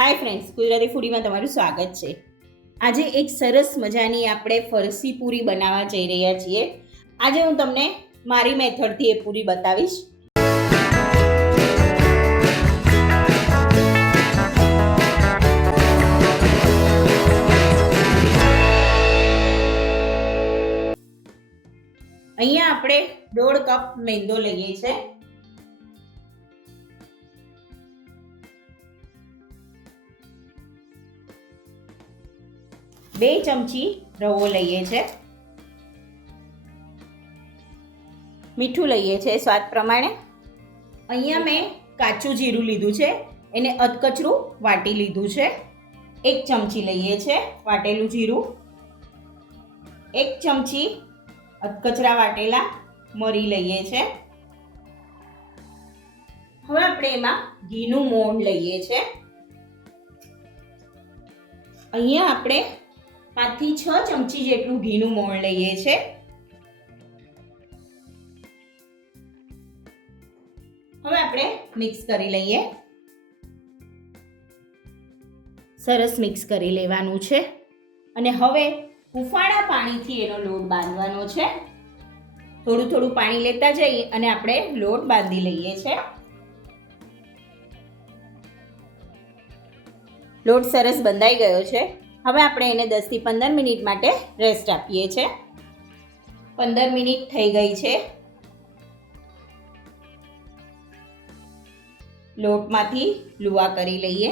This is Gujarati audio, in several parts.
હાય ફ્રેન્ડ્સ ગુજરાતી ફૂડીમાં તમારું સ્વાગત છે. આજે એક સરસ મજાની આપણે ફરસી પૂરી બનાવવા જઈ રહ્યા છીએ. આજે હું તમને મારી મેથડથી એ પૂરી બતાવીશ. અહીંયા આપણે દોઢ કપ મેંદો લઈએ છે બે ચમચી રવો લઈએ છે. મીઠું લઈએ છે સ્વાદ પ્રમાણે. અહીંયા મેં કાચું જીરું લીધું છે. એને અધકચરું વાટી લીધું છે. એક ચમચી લઈએ છે વાટેલું જીરું. એક ચમચી અધકચરા વાટેલા મરી લઈએ છે. હવે આપણે એમાં ઘીનું મોણ લઈએ છે. અહીંયા આપણે પાંચથી છ ચમચી જેટલું ઘીનું મોણ લઈએ છે. હવે આપણે મિક્સ કરી લઈએ. સરસ મિક્સ કરી લેવાનું છે. અને હવે હુફાળા પાણીથી એનો લોટ બાંધવાનો છે. થોડું થોડું પાણી લેતા જઈએ અને આપણે લોટ બાંધી લઈએ છે. લોટ સરસ બંધાઈ ગયો છે. હવે આપણે એને દસથી પંદર મિનિટ માટે રેસ્ટ આપીએ છીએ પંદર મિનિટ થઈ ગઈ છે. લોટમાંથી લુવા કરી લઈએ.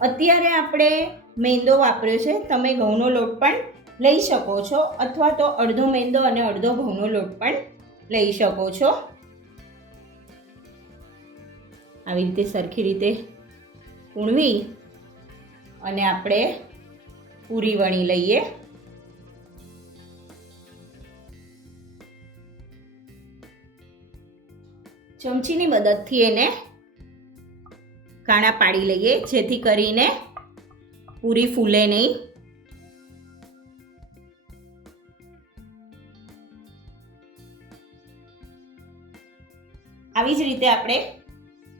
અત્યારે આપણે મેંદો વાપર્યો છે. તમે ઘઉંનો લોટ પણ લઈ શકો છો અથવા તો અડધો મેંદો અને અડધો ઘઉંનો લોટ પણ લઈ શકો છો. આવી રીતે સરખી રીતે ઉણવી અને આપણે પૂરી વણી લઈએ. ચમચીની મદદથી એને કાણા પાડી લઈએ, જેથી કરીને પૂરી ફૂલે નહીં. આવી જ રીતે આપણે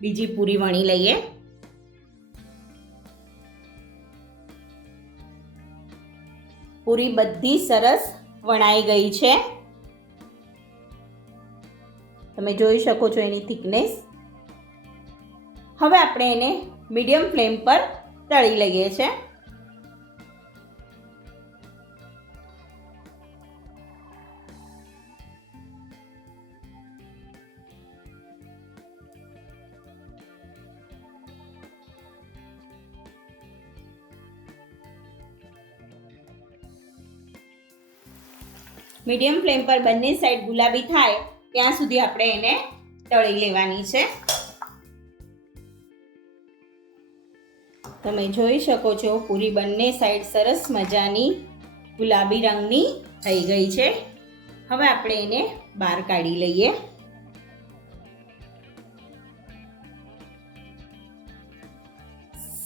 બીજી પૂરી વણી લઈએ. પૂરી બધી સરસ વણાઈ ગઈ છે. તમે જોઈ શકો છો એની થિકનેસ. હવે આપણે એને મીડિયમ ફ્લેમ પર તળી લઈએ છે. મીડિયમ ફ્લેમ પર બંને સાઈડ ગુલાબી થાય, ત્યાં સુધી આપણે એને તળી લેવાની છે. તમે જોઈ શકો છો, પૂરી બંને સાઈડ સરસ મજાની ગુલાબી રંગની થઈ ગઈ છે. હવે આપણે એને બહાર કાઢી લઈએ.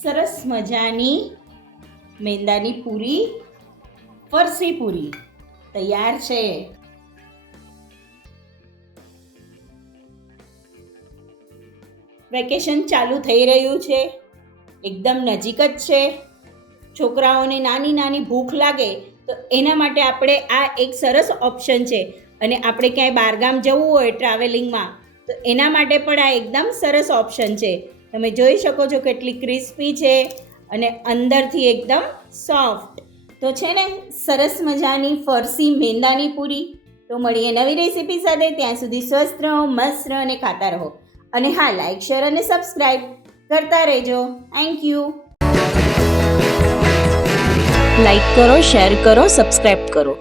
સરસ મજાની મેંદાની પૂરી, ફરસી પૂરી. તૈયાર છે. વેકેશન ચાલુ થઈ રહ્યું છે. એકદમ નજીક જ છે. છોકરાઓને નાની નાની ભૂખ લાગે તો એના માટે આપણે આ એક સરસ ઓપ્શન છે. અને આપણે ક્યાંય બહારગામ જવું હોય ટ્રાવેલિંગમાં, તો એના માટે પણ આ એકદમ સરસ ઓપ્શન છે. તમે જોઈ શકો છો કેટલી ક્રિસ્પી છે અને અંદરથી એકદમ સોફ્ટ. તો છે ને, સરસ મજાની ફરસી મેંદાની પૂરી. તો મળીએ નવી રેસીપી સાથે. ત્યાં સુધી સ્વસ્થ રહો, મસ્ત રહો અને ખાતા રહો. અને હા લાઇક શેર અને સબસ્ક્રાઈબ કરતા રહેજો. થેન્ક યુ લાઇક કરો શેર કરો સબસ્ક્રાઈબ કરો.